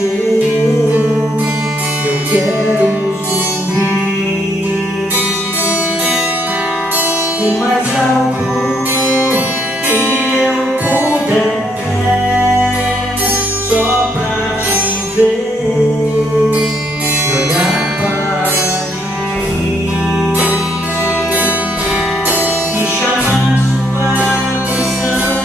eu quero subir o mais alto que eu puder, só pra te ver e olhar para mim e chamar sua atenção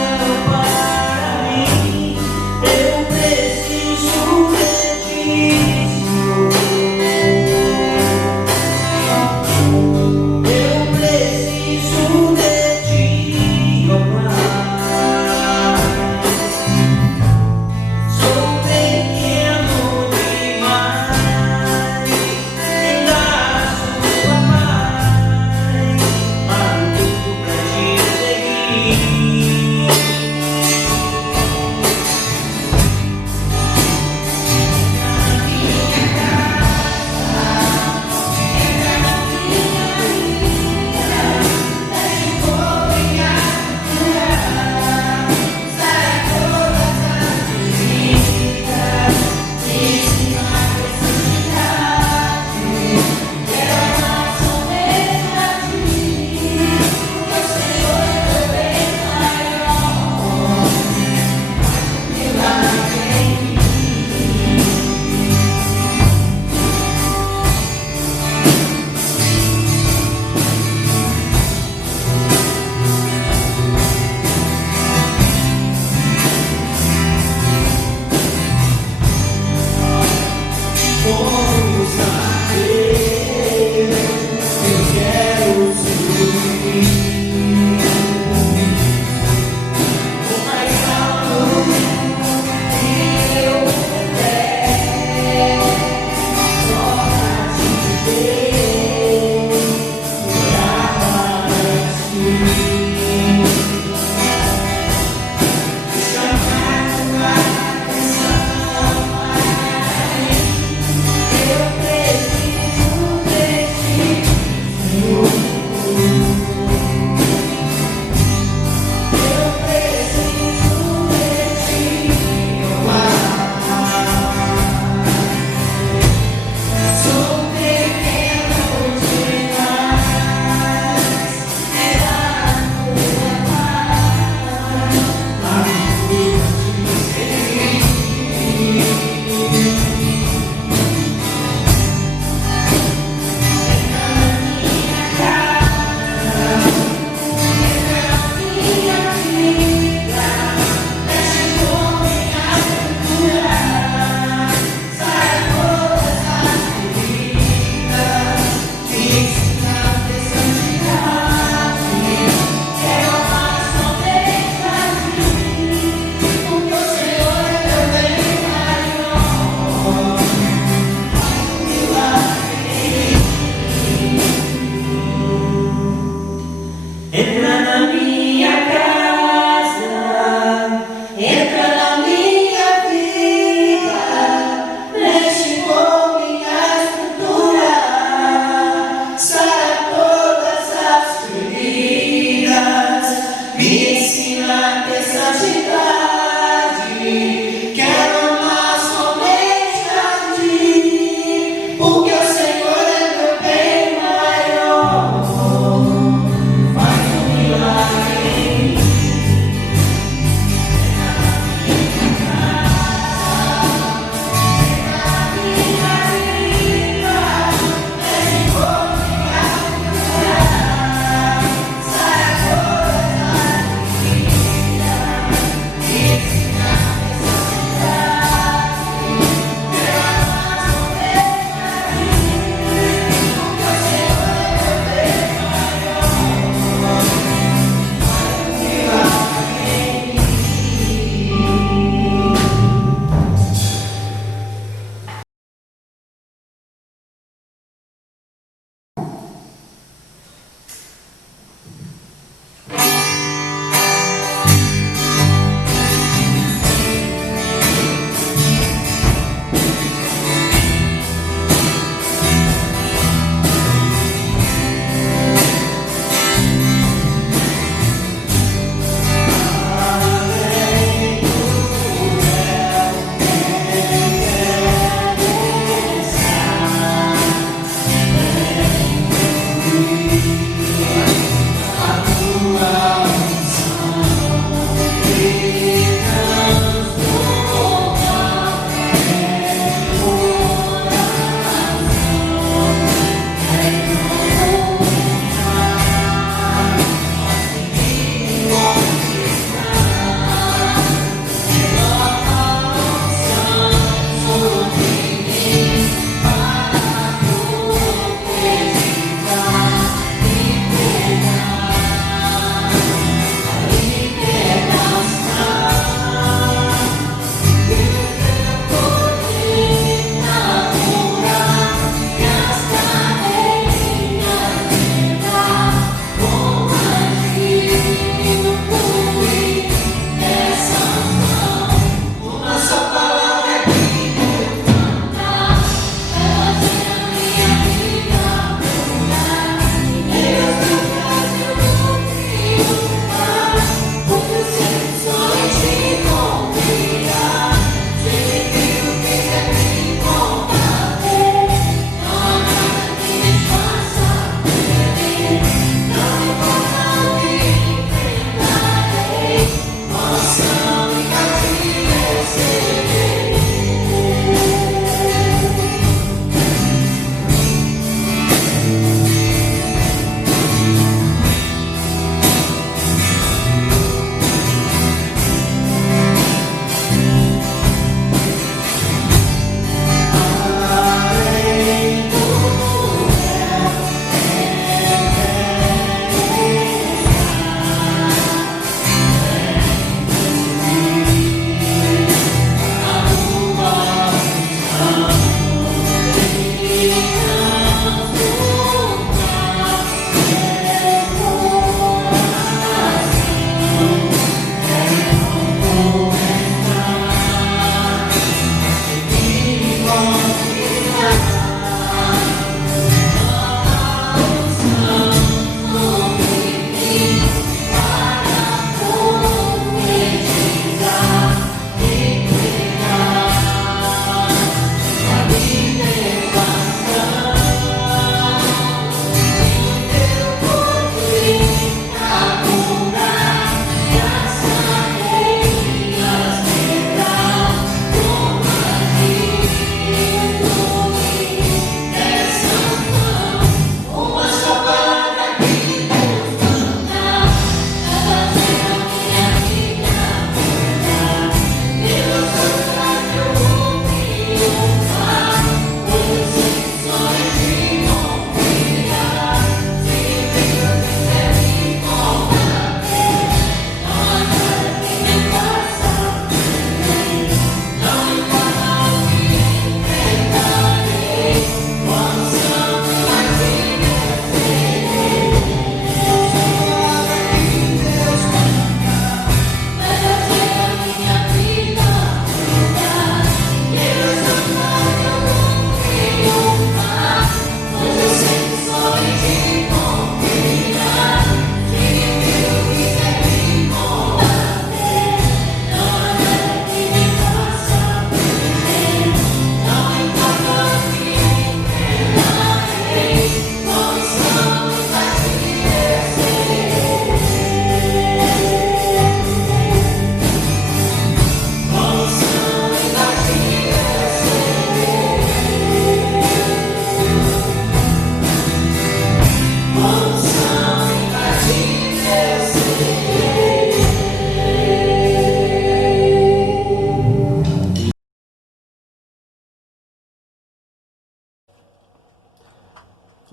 para mim. Eu preciso de ti, Senhor. Eu preciso de ti.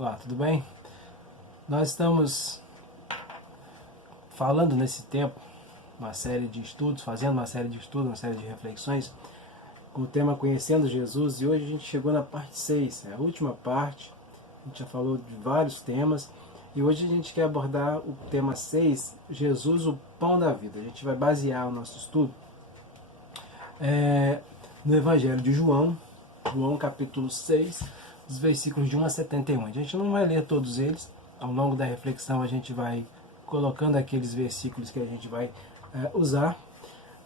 Olá, tudo bem? Nós estamos falando nesse tempo, uma série de estudos, fazendo uma série de estudos, uma série de reflexões, com o tema Conhecendo Jesus, e hoje a gente chegou na parte 6, a última parte. A gente já falou de vários temas, e hoje a gente quer abordar o tema 6, Jesus, o pão da vida. A gente vai basear o nosso estudo no Evangelho de João, João capítulo 6, os versículos de 1 a 71. A gente não vai ler todos eles, ao longo da reflexão a gente vai colocando aqueles versículos que a gente vai usar,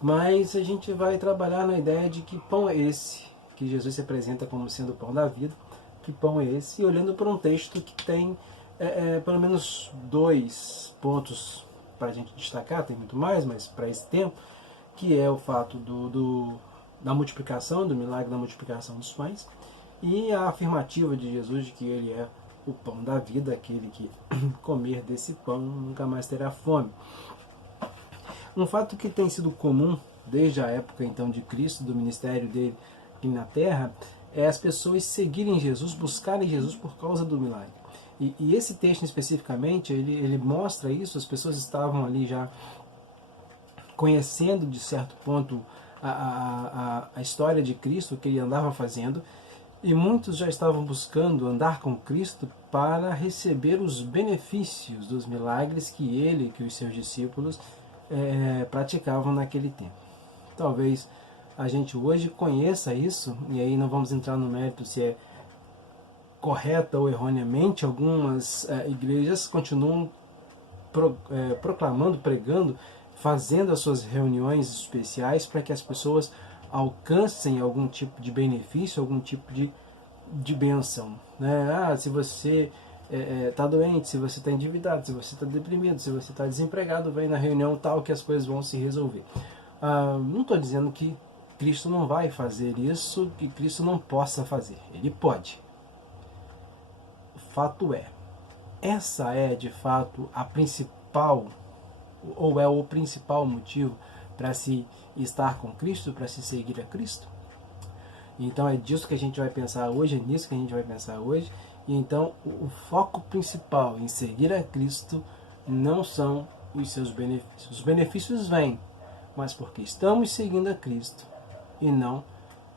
mas a gente vai trabalhar na ideia de que pão é esse, que Jesus se apresenta como sendo o pão da vida, que pão é esse, e olhando para um texto que tem pelo menos 2 pontos para a gente destacar, tem muito mais, mas para esse tempo, que é o fato da multiplicação, do milagre da multiplicação dos pães, e a afirmativa de Jesus de que ele é o pão da vida, aquele que comer desse pão nunca mais terá fome. Um fato que tem sido comum desde a época então de Cristo, do ministério dele aqui na Terra, é as pessoas seguirem Jesus, buscarem Jesus por causa do milagre. E esse texto especificamente, ele mostra isso. As pessoas estavam ali já conhecendo de certo ponto a história de Cristo, o que ele andava fazendo, e muitos já estavam buscando andar com Cristo para receber os benefícios dos milagres que ele, que os seus discípulos praticavam naquele tempo. Talvez a gente hoje conheça isso, e aí não vamos entrar no mérito se é correta ou erroneamente. Algumas igrejas continuam proclamando, pregando, fazendo as suas reuniões especiais para que as pessoas alcancem algum tipo de benefício, algum tipo de bênção. Né? Se você está doente, se você está endividado, se você está deprimido, se você está desempregado, vem na reunião tal que as coisas vão se resolver. Não estou dizendo que Cristo não vai fazer isso, que Cristo não possa fazer. Ele pode. O fato é, essa é de fato a principal, ou é o principal motivo para se estar com Cristo, para se seguir a Cristo? Então é disso que a gente vai pensar hoje, é nisso que a gente vai pensar hoje. E então o foco principal em seguir a Cristo não são os seus benefícios. Os benefícios vêm, mas porque estamos seguindo a Cristo e não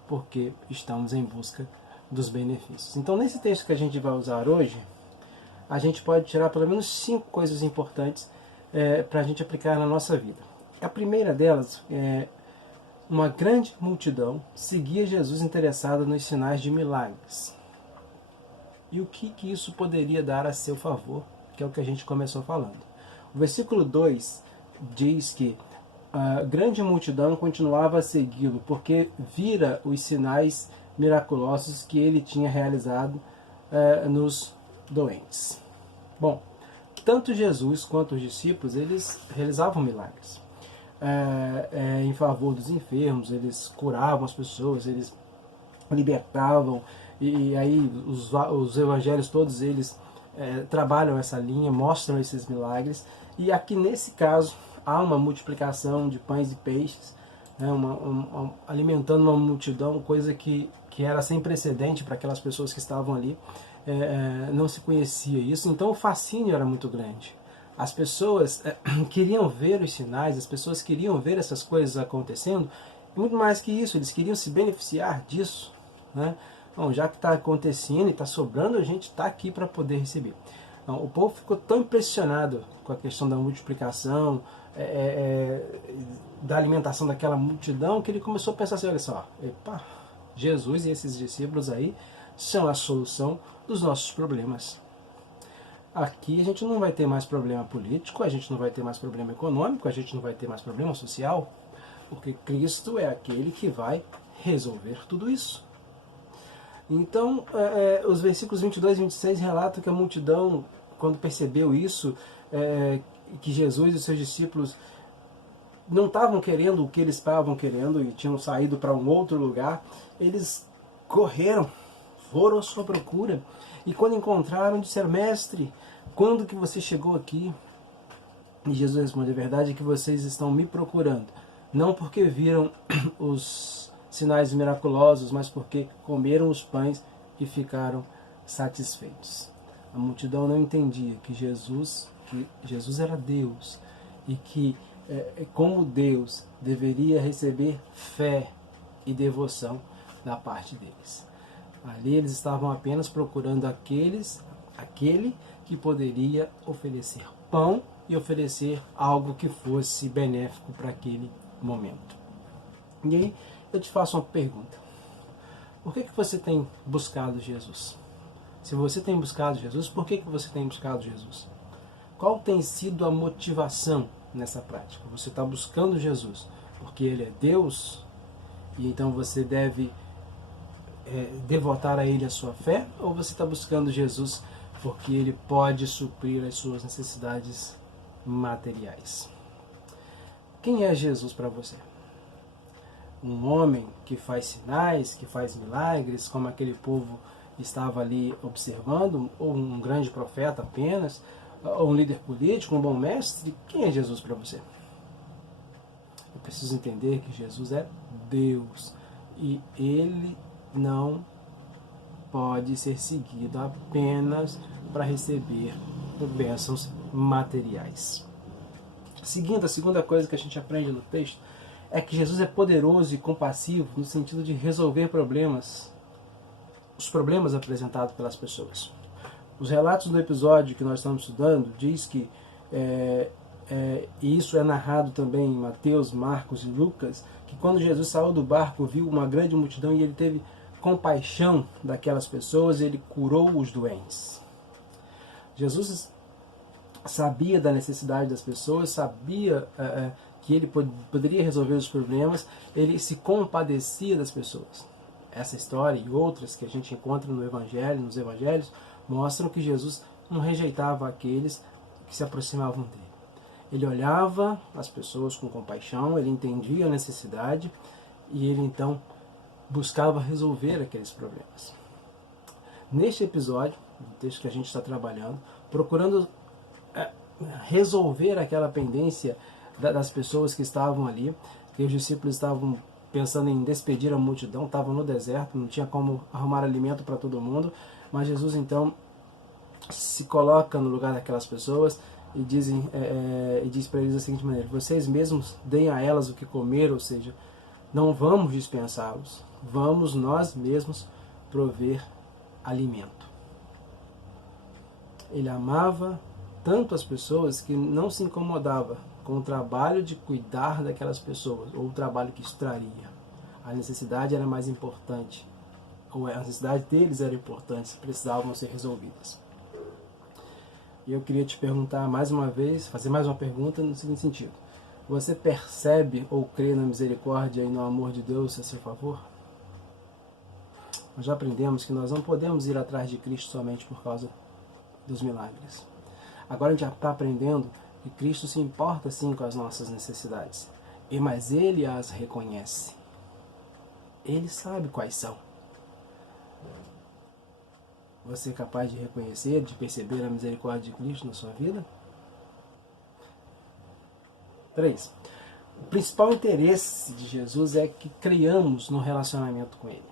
porque estamos em busca dos benefícios. Então nesse texto que a gente vai usar hoje, a gente pode tirar pelo menos 5 coisas importantes para a gente aplicar na nossa vida. A primeira delas é: uma grande multidão seguia Jesus interessada nos sinais de milagres. E o que isso poderia dar a seu favor, que é o que a gente começou falando. O versículo 2 diz que a grande multidão continuava a segui-lo, porque vira os sinais miraculosos que ele tinha realizado nos doentes. Bom, tanto Jesus quanto os discípulos, eles realizavam milagres em favor dos enfermos, eles curavam as pessoas, eles libertavam, e aí os evangelhos todos eles trabalham essa linha, mostram esses milagres. E aqui nesse caso há uma multiplicação de pães e peixes, né, alimentando uma multidão, coisa que era sem precedente para aquelas pessoas que estavam ali. Não se conhecia isso, então o fascínio era muito grande. As pessoas queriam ver os sinais, as pessoas queriam ver essas coisas acontecendo, e muito mais que isso, eles queriam se beneficiar disso. Né? Bom, já que está acontecendo e está sobrando, a gente está aqui para poder receber. Então, o povo ficou tão impressionado com a questão da multiplicação, da alimentação daquela multidão, que ele começou a pensar assim: olha só, epa, Jesus e esses discípulos aí são a solução dos nossos problemas. Aqui a gente não vai ter mais problema político, a gente não vai ter mais problema econômico, a gente não vai ter mais problema social, porque Cristo é aquele que vai resolver tudo isso. Então, os versículos 22 e 26 relatam que a multidão, quando percebeu isso, que Jesus e os seus discípulos não estavam querendo o que eles estavam querendo e tinham saído para um outro lugar, eles correram, foram à sua procura, e quando encontraram, disseram: mestre, quando que você chegou aqui? E Jesus responde: a verdade é que vocês estão me procurando, não porque viram os sinais miraculosos, mas porque comeram os pães e ficaram satisfeitos. A multidão não entendia que Jesus era Deus e que, como Deus, deveria receber fé e devoção da parte deles. Ali eles estavam apenas procurando aquele que poderia oferecer pão e oferecer algo que fosse benéfico para aquele momento. E aí eu te faço uma pergunta. Por que você tem buscado Jesus? Se você tem buscado Jesus, por que você tem buscado Jesus? Qual tem sido a motivação nessa prática? Você está buscando Jesus porque Ele é Deus e então você deve devotar a Ele a sua fé? Ou você está buscando Jesus porque Ele pode suprir as suas necessidades materiais? Quem é Jesus para você? Um homem que faz sinais, que faz milagres, como aquele povo estava ali observando, ou um grande profeta apenas, ou um líder político, um bom mestre? Quem é Jesus para você? Eu preciso entender que Jesus é Deus e Ele não pode ser seguido apenas para receber bênçãos materiais. Seguindo, a segunda coisa que a gente aprende no texto é que Jesus é poderoso e compassivo no sentido de resolver problemas, os problemas apresentados pelas pessoas. Os relatos do episódio que nós estamos estudando diz que, e isso é narrado também em Mateus, Marcos e Lucas, que quando Jesus saiu do barco, viu uma grande multidão e ele teve compaixão daquelas pessoas, ele curou os doentes. Jesus sabia da necessidade das pessoas, sabia que ele poderia resolver os problemas, ele se compadecia das pessoas. Essa história e outras que a gente encontra no Evangelho, nos Evangelhos, mostram que Jesus não rejeitava aqueles que se aproximavam dele. Ele olhava as pessoas com compaixão, ele entendia a necessidade e ele então buscava resolver aqueles problemas. Neste episódio, no texto que a gente está trabalhando, procurando resolver aquela pendência das pessoas que estavam ali, que os discípulos estavam pensando em despedir a multidão, estavam no deserto, não tinha como arrumar alimento para todo mundo, mas Jesus então se coloca no lugar daquelas pessoas e diz para eles da seguinte maneira: vocês mesmos deem a elas o que comer, ou seja, não vamos dispensá-los, vamos nós mesmos prover alimento. Ele amava tanto as pessoas que não se incomodava com o trabalho de cuidar daquelas pessoas, ou o trabalho que isso traria. A necessidade era mais importante, ou a necessidade deles era importante, precisavam ser resolvidas. E eu queria te perguntar mais uma vez, fazer mais uma pergunta no seguinte sentido: você percebe ou crê na misericórdia e no amor de Deus a seu favor? Nós já aprendemos que nós não podemos ir atrás de Cristo somente por causa dos milagres. Agora a gente já está aprendendo que Cristo se importa sim com as nossas necessidades, mas Ele as reconhece. Ele sabe quais são. Você é capaz de reconhecer, de perceber a misericórdia de Cristo na sua vida? 3. O principal interesse de Jesus é que criamos no relacionamento com Ele.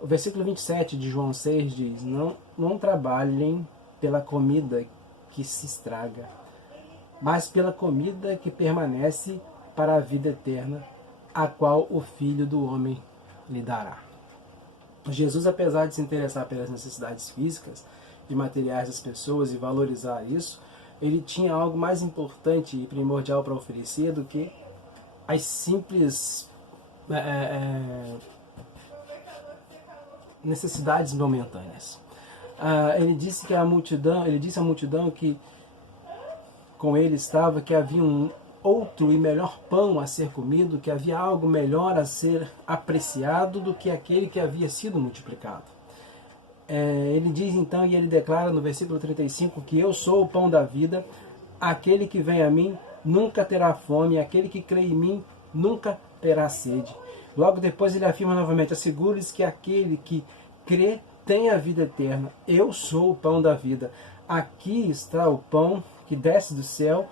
O versículo 27 de João 6 diz: não trabalhem pela comida que se estraga, mas pela comida que permanece para a vida eterna, a qual o Filho do Homem lhe dará. Jesus, apesar de se interessar pelas necessidades físicas e materiais das pessoas e valorizar isso, ele tinha algo mais importante e primordial para oferecer do que as simples necessidades momentâneas. Ele disse à multidão que com ele estava, que havia um outro e melhor pão a ser comido, que havia algo melhor a ser apreciado do que aquele que havia sido multiplicado. Ele diz então, e ele declara no versículo 35, que eu sou o pão da vida, aquele que vem a mim nunca terá fome, aquele que crê em mim nunca terá sede. Logo depois ele afirma novamente: asseguro-lhes que aquele que crê tem a vida eterna, eu sou o pão da vida. Aqui está o pão que desce do céu,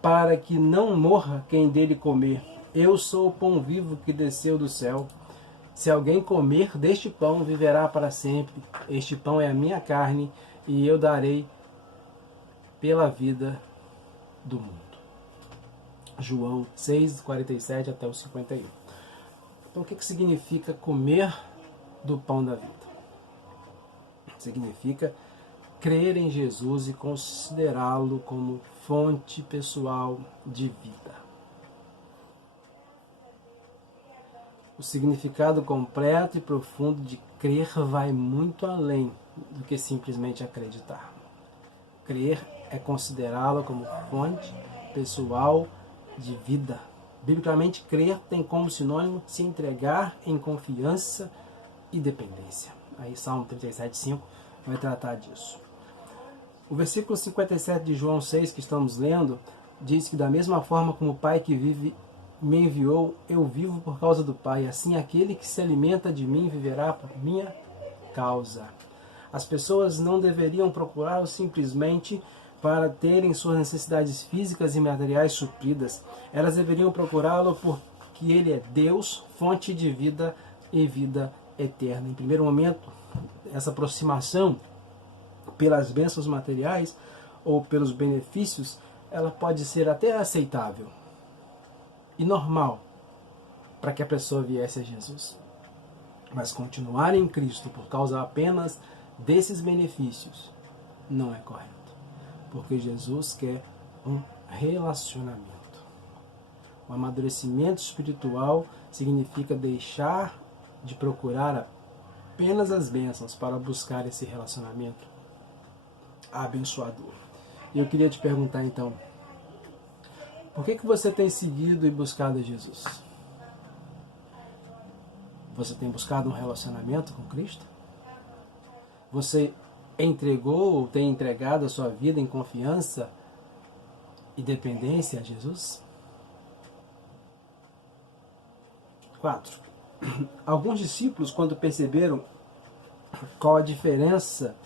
para que não morra quem dele comer. Eu sou o pão vivo que desceu do céu. Se alguém comer deste pão, viverá para sempre. Este pão é a minha carne, e eu darei pela vida do mundo. João 6, 47 até o 51. Então, o que significa comer do pão da vida? Significa crer em Jesus e considerá-lo como fonte pessoal de vida. O significado completo e profundo de crer vai muito além do que simplesmente acreditar. Crer é considerá-lo como fonte pessoal de vida. Biblicamente, crer tem como sinônimo se entregar em confiança e dependência. Aí Salmo 37,5 vai tratar disso. O versículo 57 de João 6 que estamos lendo diz que da mesma forma como o Pai que vive me enviou, eu vivo por causa do Pai. Assim aquele que se alimenta de mim viverá por minha causa. As pessoas não deveriam procurá-lo simplesmente para terem suas necessidades físicas e materiais supridas. Elas deveriam procurá-lo porque ele é Deus, fonte de vida e vida eterna. Em primeiro momento, essa aproximação pelas bênçãos materiais ou pelos benefícios, ela pode ser até aceitável e normal para que a pessoa viesse a Jesus. Mas continuar em Cristo por causa apenas desses benefícios não é correto. Porque Jesus quer um relacionamento. O amadurecimento espiritual significa deixar de procurar apenas as bênçãos para buscar esse relacionamento abençoador. E eu queria te perguntar então, por que você tem seguido e buscado a Jesus? Você tem buscado um relacionamento com Cristo? Você entregou ou tem entregado a sua vida em confiança e dependência a Jesus? 4. Alguns discípulos, quando perceberam qual a diferença,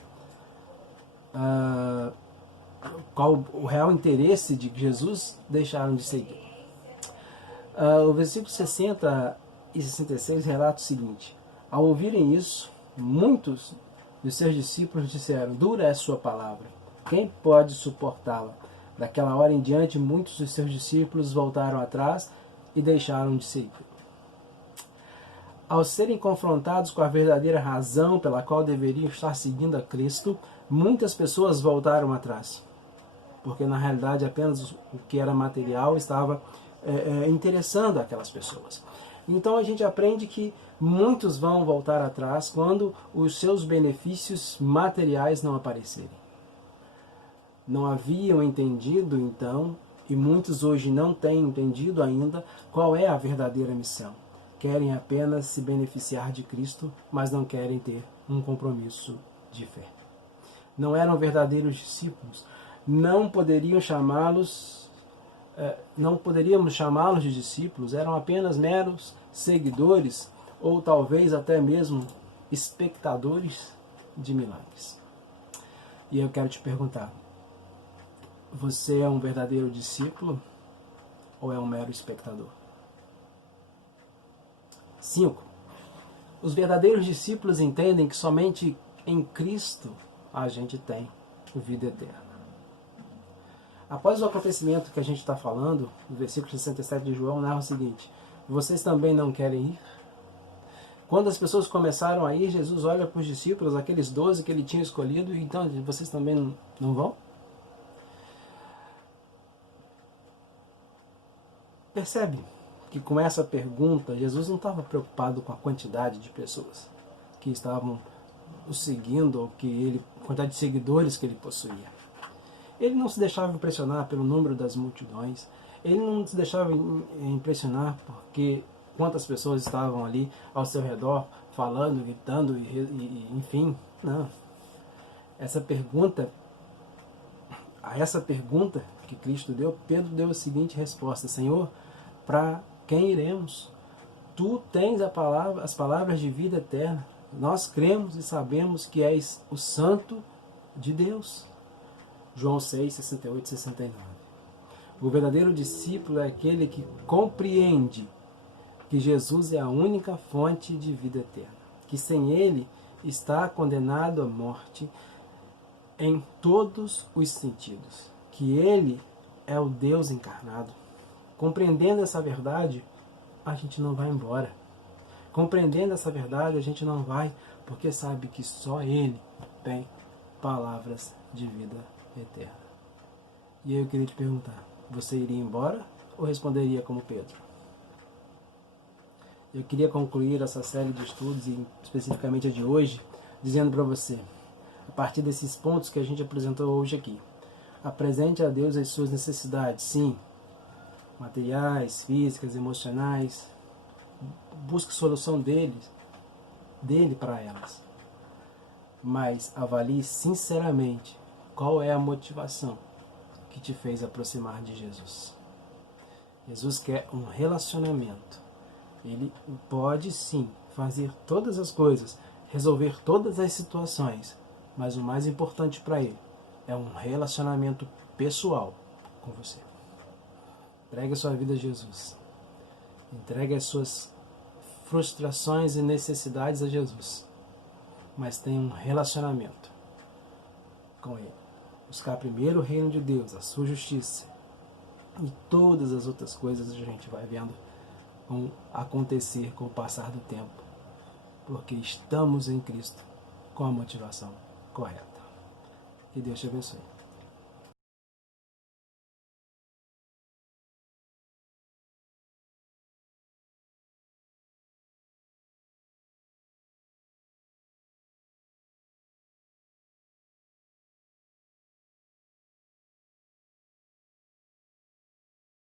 qual o real interesse de Jesus, deixaram de seguir. O versículo 60 e 66 relata o seguinte: ao ouvirem isso, muitos dos seus discípulos disseram: dura é a sua palavra, quem pode suportá-la? Daquela hora em diante, muitos dos seus discípulos voltaram atrás e deixaram de seguir. Ao serem confrontados com a verdadeira razão pela qual deveriam estar seguindo a Cristo, muitas pessoas voltaram atrás, porque na realidade apenas o que era material estava interessando aquelas pessoas. Então a gente aprende que muitos vão voltar atrás quando os seus benefícios materiais não aparecerem. Não haviam entendido então, e muitos hoje não têm entendido ainda, qual é a verdadeira missão. Querem apenas se beneficiar de Cristo, mas não querem ter um compromisso de fé. Não eram verdadeiros discípulos. Não poderíamos chamá-los de discípulos, eram apenas meros seguidores ou talvez até mesmo espectadores de milagres. E eu quero te perguntar, você é um verdadeiro discípulo ou é um mero espectador? 5. Os verdadeiros discípulos entendem que somente em Cristo a gente tem vida eterna. Após o acontecimento que a gente está falando, o versículo 67 de João narra o seguinte: vocês também não querem ir? Quando as pessoas começaram a ir, Jesus olha para os discípulos, aqueles 12 que ele tinha escolhido, e então vocês também não vão? Percebe que com essa pergunta, Jesus não estava preocupado com a quantidade de pessoas que estavam o seguindo, ou a quantidade de seguidores que ele possuía. Ele não se deixava impressionar pelo número das multidões, ele não se deixava impressionar porque quantas pessoas estavam ali ao seu redor, falando, gritando, enfim, não. A essa pergunta que Cristo deu, Pedro deu a seguinte resposta: Senhor, para quem iremos? Tu tens as palavras de vida eterna. Nós cremos e sabemos que és o Santo de Deus. João 6, 68 e 69. O verdadeiro discípulo é aquele que compreende que Jesus é a única fonte de vida eterna, que sem ele está condenado à morte em todos os sentidos, que Ele é o Deus encarnado. Compreendendo essa verdade, a gente não vai embora. Compreendendo essa verdade, a gente não vai, porque sabe que só Ele tem palavras de vida eterna. E aí eu queria te perguntar, você iria embora ou responderia como Pedro? Eu queria concluir essa série de estudos, e especificamente a de hoje, dizendo para você, a partir desses pontos que a gente apresentou hoje aqui, apresente a Deus as suas necessidades, sim, materiais, físicas, emocionais, busque solução dele para elas. Mas avalie sinceramente qual é a motivação que te fez aproximar de Jesus. Jesus quer um relacionamento. Ele pode sim fazer todas as coisas, resolver todas as situações, mas o mais importante para ele é um relacionamento pessoal com você. Entregue a sua vida a Jesus. Entregue as suas frustrações e necessidades a Jesus. Mas tenha um relacionamento com Ele. Buscar primeiro o reino de Deus, a sua justiça. E todas as outras coisas a gente vai vendo vão acontecer com o passar do tempo. Porque estamos em Cristo com a motivação correta. Que Deus te abençoe.